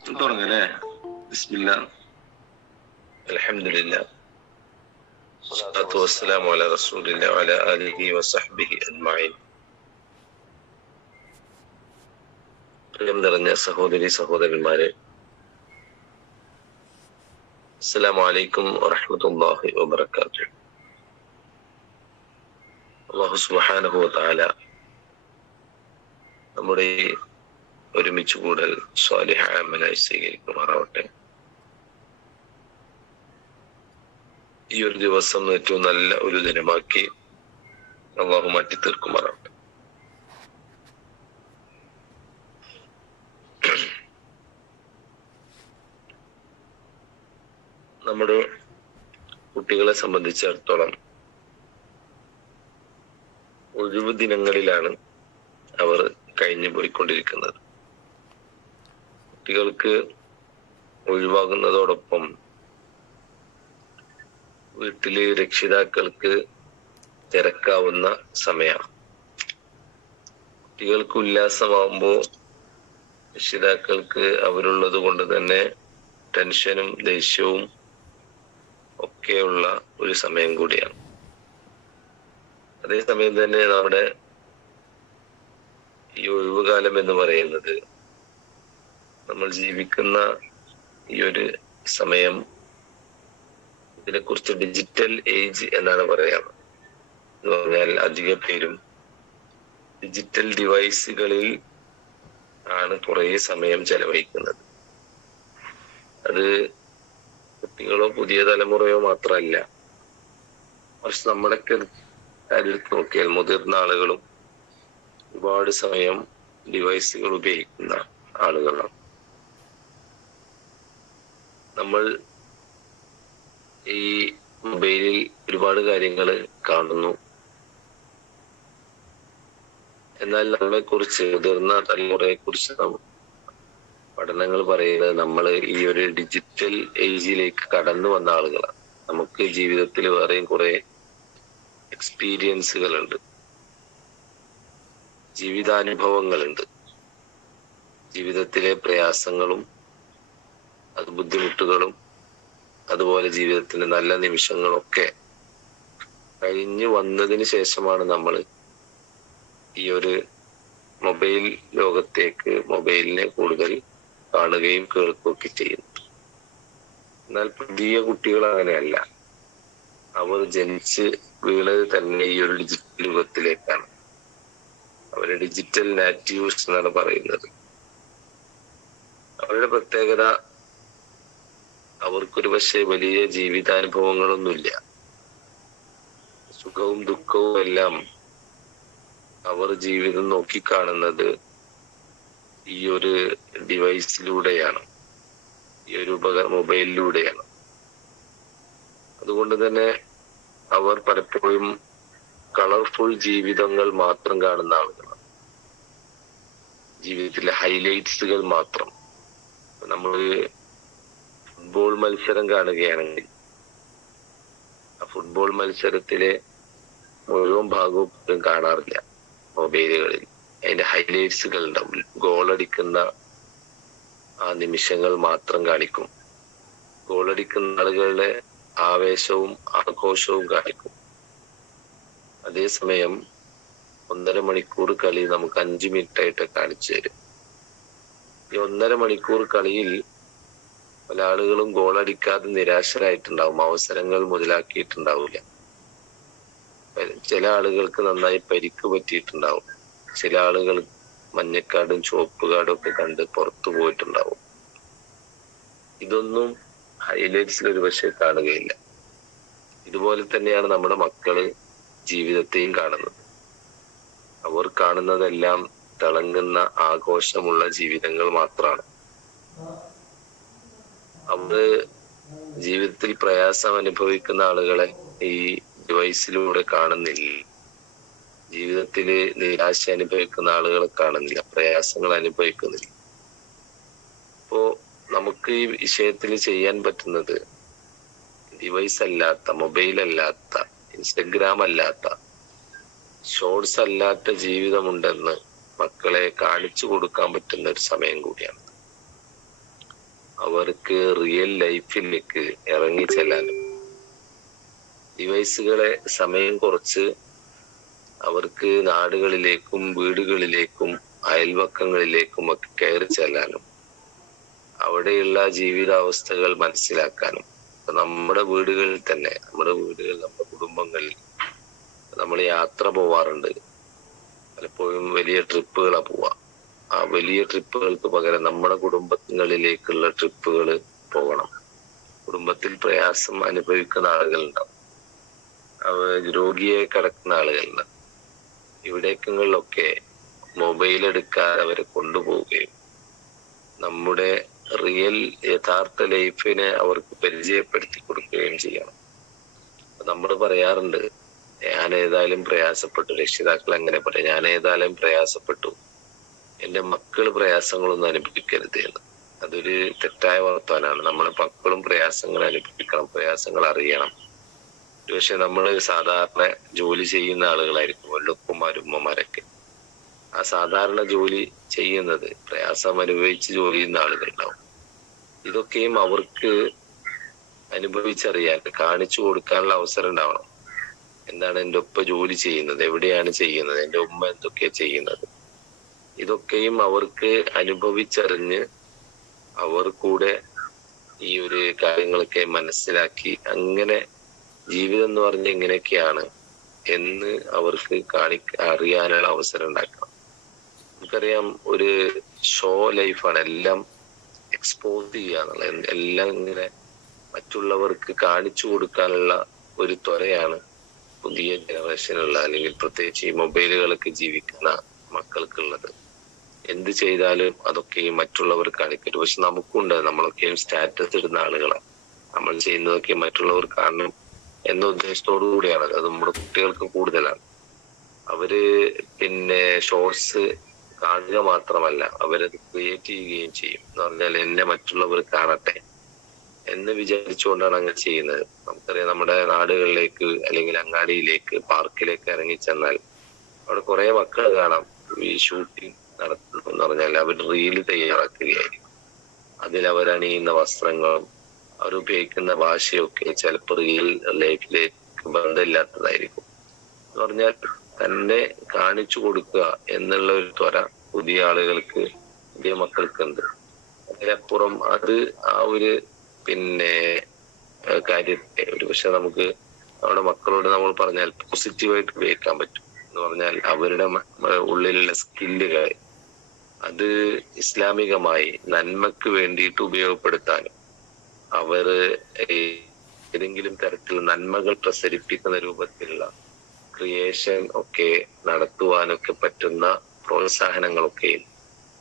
തുടങ്ങല്ലേ? ബിസ്മില്ല. അൽഹംദുലില്ല. വസ്സലാത്തു വസ്സലാമു അലാ റസൂലില്ല വഅലാ ആലിഹി വസഹ്ബിഹി അജ്മഈൻ. പ്രിയം നിറഞ്ഞ സഹോദരി സഹോദരന്മാരെ അസ്സലാമു അലൈക്കും വറഹ്മത്തുള്ളാഹി വബറകാതുഹു. അല്ലാഹു സുബ്ഹാനഹു വതആല നമ്മുടെ ഒരുമിച്ച് കൂടൽ സ്വാലിഹ സ്വീകരിക്കുമാറാവട്ടെ. ഈ ഒരു ദിവസം ഏറ്റവും നല്ല ഒരു ദിനമാക്കി അള്ളാഹു മാറ്റി തീർക്കുമാറാവട്ടെ നമ്മുടെ കുട്ടികളെ സംബന്ധിച്ചിടത്തോളം ഒഴിവ് ദിനങ്ങളിലാണ് അവർ കഴിഞ്ഞു പോയിക്കൊണ്ടിരിക്കുന്നത്. കുട്ടികൾക്ക് ഒഴിവാകുന്നതോടൊപ്പം വീട്ടിലെ രക്ഷിതാക്കൾക്ക് തിരക്കാവുന്ന സമയമാണ് കുട്ടികൾക്ക് ഉല്ലാസമാകുമ്പോൾ രക്ഷിതാക്കൾക്ക് അവരുള്ളത് കൊണ്ട് തന്നെ ടെൻഷനും ദേഷ്യവും ഒക്കെയുള്ള ഒരു സമയം കൂടിയാണ്. അതേസമയം തന്നെ നമ്മുടെ ഈ ഒഴിവുകാലം എന്ന് പറയുന്നത് നമ്മൾ ജീവിക്കുന്ന ഈ ഒരു സമയം ഇതിനെ ഇതിനെക്കുറിച്ച് ഡിജിറ്റൽ ഏജ് എന്നാണ് പറയാം എന്ന് പറഞ്ഞാൽ അധിക പേരും ഡിജിറ്റൽ ഡിവൈസുകളിൽ ആണ് കുറെ സമയം ചെലവഴിക്കുന്നത്. അത് കുട്ടികളോ പുതിയ തലമുറയോ മാത്രമല്ല പക്ഷെ നമ്മുടെ കാര്യത്തിൽ നോക്കിയാൽ മുതിർന്ന ആളുകളും ഒരുപാട് സമയം ഡിവൈസുകൾ ഉപയോഗിക്കുന്ന ആളുകളാണ്. നമ്മൾ ഈ മൊബൈലിൽ ഒരുപാട് കാര്യങ്ങൾ കാണുന്നു. എന്നാൽ നമ്മളെ കുറിച്ച് മുതിർന്ന തലമുറയെ കുറിച്ച് പഠനങ്ങൾ പറയുന്നത് നമ്മൾ ഈ ഒരു ഡിജിറ്റൽ ഏജിലേക്ക് കടന്നു വന്ന ആളുകളാണ്. നമുക്ക് ജീവിതത്തിൽ വേറെയും കുറെ എക്സ്പീരിയൻസുകളുണ്ട് ജീവിതാനുഭവങ്ങളുണ്ട്. ജീവിതത്തിലെ പ്രയാസങ്ങളും ബുദ്ധിമുട്ടുകളും അതുപോലെ ജീവിതത്തിന്റെ നല്ല നിമിഷങ്ങളൊക്കെ കഴിഞ്ഞു വന്നതിന് ശേഷമാണ് നമ്മൾ ഈ ഒരു മൊബൈൽ ലോകത്തേക്ക് മൊബൈലിനെ കൂടുതൽ കാണുകയും കേൾക്കുകയൊക്കെ ചെയ്യുന്നത്. എന്നാൽ പുതിയ കുട്ടികൾ അങ്ങനെയല്ല. അവർ ജനിച്ച് വീണത് തന്നെ ഈ ഒരു ഡിജിറ്റൽ യുഗത്തിലേക്കാണ്. അവർ ഡിജിറ്റൽ നാറ്റീവ്സ് എന്നാണ് പറയുന്നത്. അവരുടെ പ്രത്യേകത അവർക്കൊരു പക്ഷേ വലിയ ജീവിതാനുഭവങ്ങളൊന്നുമില്ല. സുഖവും ദുഃഖവും എല്ലാം അവർ ജീവിതം നോക്കിക്കാണുന്നത് ഈ ഒരു ഡിവൈസിലൂടെയാണ്. ഈ ഒരു ഉപകര മൊബൈലിലൂടെയാണ്. അതുകൊണ്ട് തന്നെ അവർ പലപ്പോഴും കളർഫുൾ ജീവിതങ്ങൾ മാത്രം കാണുന്ന ആളുകളാണ്. ജീവിതത്തിലെ ഹൈലൈറ്റ്സുകൾ മാത്രം. നമ്മൾ ഫുട്ബോൾ മത്സരം കാണുകയാണെങ്കിൽ ആ ഫുട്ബോൾ മത്സരത്തിലെ മുഴുവൻ ഭാഗവും കാണാറില്ല മൊബൈലുകളിൽ. അതിന്റെ ഹൈലൈറ്റ്സുകൾ ഉണ്ടാവും. ഗോളടിക്കുന്ന ആ നിമിഷങ്ങൾ മാത്രം കാണിക്കും. ഗോളടിക്കുന്ന ആളുകളുടെ ആവേശവും ആഘോഷവും കാണിക്കും. അതേസമയം ഒന്നര മണിക്കൂർ കളി നമുക്ക് അഞ്ചു മിനിറ്റ് ആയിട്ട് കാണിച്ചു തരും. ഈ ഒന്നര മണിക്കൂർ കളിയിൽ പല ആളുകളും ഗോളടിക്കാതെ നിരാശരായിട്ടുണ്ടാവും. അവസരങ്ങൾ മുതലാക്കിയിട്ടുണ്ടാവില്ല ചില ആളുകൾക്ക് നന്നായി പരിക്ക് പറ്റിയിട്ടുണ്ടാവും. ചില ആളുകൾ മഞ്ഞക്കാടും ചുവപ്പ് കാർഡും ഒക്കെ കണ്ട് പുറത്തു പോയിട്ടുണ്ടാവും. ഇതൊന്നും ഹൈലൈറ്റ്സിൽ ഒരു പക്ഷേ കാണുകയില്ല. ഇതുപോലെ തന്നെയാണ് നമ്മുടെ മക്കൾ ജീവിതത്തെയും കാണുന്നത്. അവർ കാണുന്നതെല്ലാം തിളങ്ങുന്ന ആഘോഷമുള്ള ജീവിതങ്ങൾ മാത്രമാണ് അവർ ജീവിതത്തിൽ പ്രയാസം അനുഭവിക്കുന്ന ആളുകളെ ഈ ഡിവൈസിലൂടെ കാണുന്നില്ല. ജീവിതത്തിൽ നിരാശ അനുഭവിക്കുന്ന ആളുകളെ കാണുന്നില്ല. പ്രയാസങ്ങൾ അനുഭവിക്കുന്നില്ല. അപ്പോ നമുക്ക് ഈ വിഷയത്തിൽ ചെയ്യാൻ പറ്റുന്നത് ഡിവൈസ് അല്ലാത്ത മൊബൈൽ അല്ലാത്ത ഇൻസ്റ്റഗ്രാം അല്ലാത്ത ഷോർട്സ് അല്ലാത്ത ജീവിതമുണ്ടെന്ന് മക്കളെ കാണിച്ചു കൊടുക്കാൻ പറ്റുന്ന ഒരു സമയം കൂടിയാണ്. അവർക്ക് റിയൽ ലൈഫിലേക്ക് ഇറങ്ങി ചെല്ലാനും. ഡിവൈസുകളെ സമയം കുറച്ച് അവർക്ക് നാടുകളിലേക്കും വീടുകളിലേക്കും അയൽവക്കങ്ങളിലേക്കും ഒക്കെ കയറി ചെല്ലാനും. അവിടെയുള്ള ജീവിതാവസ്ഥകൾ മനസ്സിലാക്കാനും. നമ്മുടെ വീടുകളിൽ തന്നെ നമ്മുടെ വീടുകളിൽ നമ്മുടെ കുടുംബങ്ങളിൽ നമ്മൾ യാത്ര പോവാറുണ്ട്. പലപ്പോഴും വലിയ ട്രിപ്പുകളാണ് പോവാ. ആ വലിയ ട്രിപ്പുകൾക്ക് പകരം നമ്മുടെ കുടുംബങ്ങളിലേക്കുള്ള ട്രിപ്പുകൾ പോകണം. കുടുംബത്തിൽ പ്രയാസം അനുഭവിക്കുന്ന ആളുകളുണ്ടാവും. അവ രോഗിയെ കിടക്കുന്ന ആളുകളുണ്ട്. ഇവിടേക്കങ്ങളിലൊക്കെ മൊബൈൽ എടുക്കാതെ അവരെ കൊണ്ടുപോവുകയും നമ്മുടെ റിയൽ യഥാർത്ഥ ലൈഫിനെ അവർക്ക് പരിചയപ്പെടുത്തി കൊടുക്കുകയും ചെയ്യണം. നമ്മൾ പറയാറുണ്ട് ഞാൻ ഏതായാലും പ്രയാസപ്പെട്ടു. രക്ഷിതാക്കൾ അങ്ങനെ പറയാം. ഞാൻ ഏതായാലും പ്രയാസപ്പെട്ടു. എന്റെ മക്കൾ പ്രയാസങ്ങളൊന്നും അനുഭവിക്കരുത് എന്ന്. അതൊരു തെറ്റായ വർത്താനാണ് നമ്മുടെ മക്കളും പ്രയാസങ്ങൾ അനുഭവിക്കണം പ്രയാസങ്ങൾ അറിയണം. പക്ഷെ നമ്മൾ സാധാരണ ജോലി ചെയ്യുന്ന ആളുകളായിരിക്കും വല്ലുപ്പന്മാരും ഉമ്മമാരൊക്കെ. ആ സാധാരണ ജോലി ചെയ്യുന്നത് പ്രയാസം അനുഭവിച്ച് ജോലി ചെയ്യുന്ന ആളുകളുണ്ടാവും. ഇതൊക്കെയും അവർക്ക് അനുഭവിച്ചറിയാൻ കാണിച്ചു കൊടുക്കാനുള്ള അവസരം ഉണ്ടാവണം. എന്താണ് എന്റെ ഒപ്പ ജോലി ചെയ്യുന്നത്? എവിടെയാണ് ചെയ്യുന്നത്? എന്റെ ഉമ്മ എന്തൊക്കെയാ ചെയ്യുന്നത്? ഇതൊക്കെയും അവർക്ക് അനുഭവിച്ചറിഞ്ഞ് അവർ കൂടെ ഈ ഒരു കാര്യങ്ങളൊക്കെ മനസ്സിലാക്കി അങ്ങനെ ജീവിതം എന്ന് പറഞ്ഞ എങ്ങനെയൊക്കെയാണ് എന്ന് അവർക്ക് കാണി അറിയാനുള്ള അവസരം ഉണ്ടാക്കണം. നമുക്കറിയാം ഒരു ഷോ ലൈഫാണ് എല്ലാം എക്സ്പോസ് ചെയ്യാന്നുള്ളത് എല്ലാം ഇങ്ങനെ മറ്റുള്ളവർക്ക് കാണിച്ചു കൊടുക്കാനുള്ള ഒരു ത്വരയാണ് പുതിയ ജനറേഷനുള്ള അല്ലെങ്കിൽ പ്രത്യേകിച്ച് ഈ മൊബൈലുകളൊക്കെ ജീവിക്കുന്ന മക്കൾക്കുള്ളത്. എന്ത് ചെയ്താലും അതൊക്കെ മറ്റുള്ളവർ കാണിക്കരുത്. പക്ഷെ നമുക്കുണ്ട്. നമ്മളൊക്കെയും സ്റ്റാറ്റസ് ഇടുന്ന ആളുകളാണ് നമ്മൾ ചെയ്യുന്നതൊക്കെ മറ്റുള്ളവർ കാണണം എന്ന ഉദ്ദേശത്തോടു കൂടിയാണ്. അത് നമ്മുടെ കുട്ടികൾക്ക് കൂടുതലാണ്. അവർ പിന്നെ ഷോർട്സ് കാണുക മാത്രമല്ല അവരത് ക്രിയേറ്റ് ചെയ്യുകയും ചെയ്യും. എന്ന് പറഞ്ഞാൽ എന്നെ മറ്റുള്ളവർ കാണട്ടെ എന്ന് വിചാരിച്ചുകൊണ്ടാണ് അങ്ങനെ ചെയ്യുന്നത്. നമുക്കറിയാം നമ്മുടെ നാടുകളിലേക്ക് അല്ലെങ്കിൽ അങ്ങാടിയിലേക്ക് പാർക്കിലേക്ക് ഇറങ്ങി ചെന്നാൽ അവിടെ കുറെ മക്കൾ കാണാം. ഈ ഷൂട്ടിംഗ് നടത്തുന്നു എന്ന് പറഞ്ഞാൽ അവർ റീൽ തയ്യാറാക്കുകയായിരിക്കും. അതിൽ അവരണിയുന്ന വസ്ത്രങ്ങളും അവരുപയോഗിക്കുന്ന ഭാഷയൊക്കെ ചിലപ്പോൾ റിയൽ ലൈഫിലേക്ക് ബന്ധമില്ലാത്തതായിരിക്കും. എന്ന് പറഞ്ഞാൽ തന്നെ കാണിച്ചു കൊടുക്കുക എന്നുള്ള ഒരു ത്വര പുതിയ ആളുകൾക്ക് പുതിയ മക്കൾക്കുണ്ട്. അതിലപ്പുറം അത് ആ ഒരു പിന്നെ കാര്യത്തെ ഒരു പക്ഷെ നമുക്ക് നമ്മുടെ മക്കളോട് നമ്മൾ പറഞ്ഞാൽ പോസിറ്റീവായിട്ട് ഉപയോഗിക്കാൻ പറ്റും. എന്ന് പറഞ്ഞാൽ അവരുടെ ഉള്ളിലുള്ള സ്കില്ലുകൾ അത് ഇസ്ലാമികമായി നന്മക്ക് വേണ്ടിയിട്ട് ഉപയോഗപ്പെടുത്താനും അവർ ഏതെങ്കിലും തരത്തിൽ നന്മകൾ പ്രസരിപ്പിക്കുന്ന രൂപത്തിലുള്ള ക്രിയേഷൻ ഒക്കെ നടത്തുവാനൊക്കെ പറ്റുന്ന പ്രോത്സാഹനങ്ങളൊക്കെ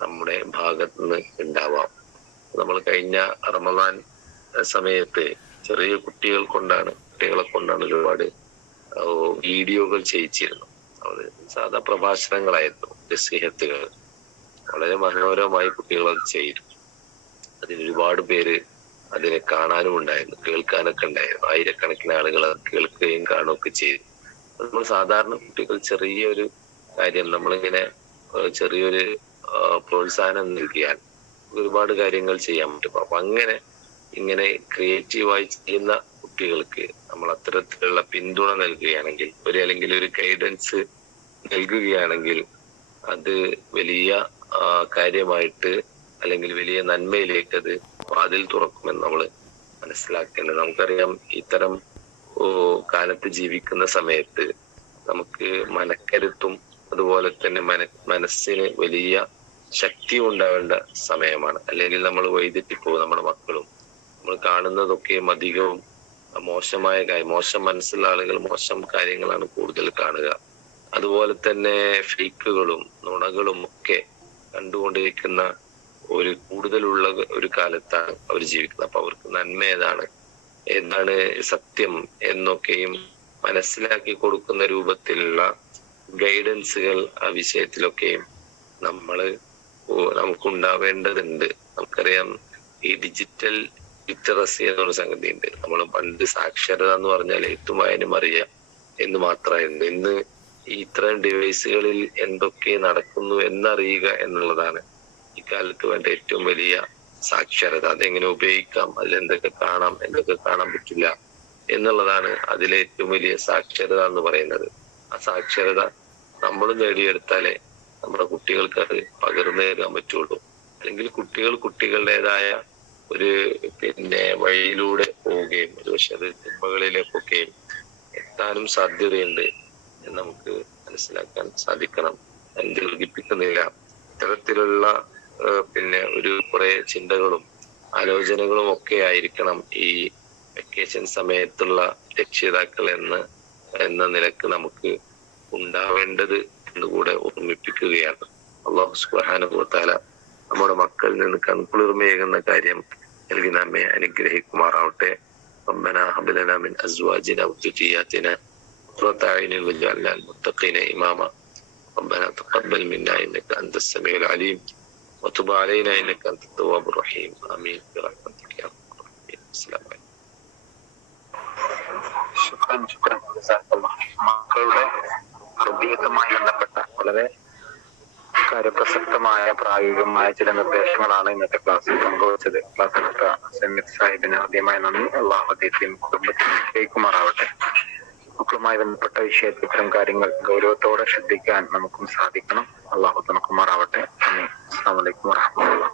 നമ്മുടെ ഭാഗത്ത് നിന്ന് ഉണ്ടാവാം. നമ്മൾ കഴിഞ്ഞ റമദാൻ സമയത്ത് ചെറിയ കുട്ടികൾ കൊണ്ടാണ് കുട്ടികളെ കൊണ്ടാണ് ഒരുപാട് വീഡിയോകൾ ചെയ്യിച്ചിരുന്നു അത് സാധാ പ്രഭാഷണങ്ങളായിരുന്നു നസീഹത്തുകൾ. വളരെ മനോഹരമായി കുട്ടികൾ അത് ചെയ്തു. അതിൽ ഒരുപാട് പേര് അതിനെ കാണാനും ഉണ്ടായിരുന്നു കേൾക്കാനൊക്കെ ഉണ്ടായിരുന്നു. ആയിരക്കണക്കിന് ആളുകൾ അത് കേൾക്കുകയും കാണുകയൊക്കെ ചെയ്തു. നമ്മൾ സാധാരണ കുട്ടികൾ ചെറിയൊരു കാര്യം നമ്മളിങ്ങനെ ചെറിയൊരു പ്രോത്സാഹനം നൽകിയാൽ ഒരുപാട് കാര്യങ്ങൾ ചെയ്യാൻ പറ്റും. അപ്പൊ അങ്ങനെ ഇങ്ങനെ ക്രിയേറ്റീവായി ചെയ്യുന്ന കുട്ടികൾക്ക് നമ്മൾ അത്തരത്തിലുള്ള പിന്തുണ നൽകുകയാണെങ്കിൽ ഒരു അല്ലെങ്കിൽ ഒരു ഗൈഡൻസ് നൽകുകയാണെങ്കിൽ അത് വലിയ കാര്യമായിട്ട് അല്ലെങ്കിൽ വലിയ നന്മയിലേക്ക് അത് വാതിൽ തുറക്കുമെന്ന് നമ്മൾ മനസ്സിലാക്കേണ്ടത്. നമുക്കറിയാം ഇത്തരം കാലത്ത് ജീവിക്കുന്ന സമയത്ത് നമുക്ക് മനക്കരുത്തും അതുപോലെ തന്നെ മന മനസ്സിന് വലിയ ശക്തി ഉണ്ടാവേണ്ട സമയമാണ്. അല്ലെങ്കിൽ നമ്മൾ വൈദ്യുതിപ്പോവും നമ്മുടെ മക്കളും. നമ്മൾ കാണുന്നതൊക്കെയും അധികവും മോശമായ കാര്യം മോശം മനസ്സുള്ള ആളുകൾ മോശം കാര്യങ്ങളാണ് കൂടുതൽ കാണുക. അതുപോലെ തന്നെ ഫേക്കുകളും നുണകളും ഒക്കെ കണ്ടുകൊണ്ടിരിക്കുന്ന ഒരു കൂടുതലുള്ള ഒരു കാലത്താണ് അവർ ജീവിക്കുന്നത്. അപ്പൊ അവർക്ക് നന്മ ഏതാണ്? എന്താണ് സത്യം എന്നൊക്കെയും മനസ്സിലാക്കി കൊടുക്കുന്ന രൂപത്തിലുള്ള ഗൈഡൻസുകൾ ആ വിഷയത്തിലൊക്കെയും നമ്മൾ നമുക്കുണ്ടാവേണ്ടതുണ്ട്. നമുക്കറിയാം ഈ ഡിജിറ്റൽ ലിറ്ററസി എന്നൊരു സംഗതി ഉണ്ട് നമ്മൾ പണ്ട് സാക്ഷരത എന്ന് പറഞ്ഞാൽ എത്തുമായനും അറിയാം എന്ന് മാത്രമായിരുന്നു. ഇന്ന് ഇത്തരം ഡിവൈസുകളിൽ എന്തൊക്കെ നടക്കുന്നു എന്നറിയുക എന്നുള്ളതാണ് ഇക്കാലത്ത് വേണ്ട ഏറ്റവും വലിയ സാക്ഷരത. അതെങ്ങനെ ഉപയോഗിക്കാം? അതിൽ എന്തൊക്കെ കാണാം? എന്തൊക്കെ കാണാൻ പറ്റില്ല? എന്നുള്ളതാണ് അതിലെ ഏറ്റവും വലിയ സാക്ഷരത എന്ന് പറയുന്നത്. ആ സാക്ഷരത നമ്മൾ നേടിയെടുത്താലേ നമ്മുടെ കുട്ടികൾക്ക് അത് പകർന്നു തരാൻ പറ്റുള്ളൂ. അല്ലെങ്കിൽ കുട്ടികൾ കുട്ടികളുടേതായ ഒരു പിന്നെ വഴിയിലൂടെ പോവുകയും ഒരുപക്ഷെ അത് തിന്മകളിലേക്കൊക്കെയും എത്താനും സാധ്യതയുണ്ട്. എന്ന് നമുക്ക് മനസ്സിലാക്കാൻ സാധിക്കണം ഞാൻ ദീർഘിപ്പിക്കുന്നില്ല ഇത്തരത്തിലുള്ള ഏഹ്, പിന്നെ ഒരു കുറെ ചിന്തകളും ആലോചനകളും ഒക്കെ ആയിരിക്കണം ഈ വെക്കേഷൻ സമയത്തുള്ള രക്ഷിതാക്കൾ എന്ന് എന്ന നിലക്ക് നമുക്ക് ഉണ്ടാവേണ്ടത് എന്നുകൂടെ ഓർമ്മിപ്പിക്കുകയാണ് അള്ളാഹു സുബാനുഭവത്താല നമ്മുടെ മക്കളിൽ നിന്ന് കൺകുളിർമയേകുന്ന കാര്യം നൽകി നമ്മെ അനുഗ്രഹിക്കുമാറാവട്ടെ ربنا هب لنا من ازواجنا وذرياتنا قرة اعين واجعلنا للمتقين اماما ربنا تقبل منا انك انت السميع العليم وتب علينا انك انت التواب الرحيم امين برحمتك يا ارحم الراحمين السلام عليكم ശുക്രൻ ശുക്രൻ ജസാക്കല്ലാഹ്. മക്കളുടെ ഹൃദയത്തുമായി ബന്ധപ്പെട്ട വളരെ കാര്യപ്രസക്തമായ പ്രായോഗികമായ ചില നിർദ്ദേശങ്ങളാണ് ഇന്നത്തെ ക്ലാസ്സിൽ പങ്കുവച്ചത് ക്ലാസ് എടുത്ത സെമിത് സാഹിബിന് ആദ്യമായി നന്ദി അള്ളാഹു അദ്ദേഹത്തെയും കുടുംബത്തിനും കേൾക്കുമാറാവട്ടെ മക്കളുമായി ബന്ധപ്പെട്ട വിഷയത്തിൽ ഇത്തരം കാര്യങ്ങൾ ഗൗരവത്തോടെ ശ്രദ്ധിക്കാൻ നമുക്കും സാധിക്കണം. അള്ളാഹു തുണക്കുമാറാവട്ടെ അസ്സാം വലൈക്കും വാഹമത്തുള്ള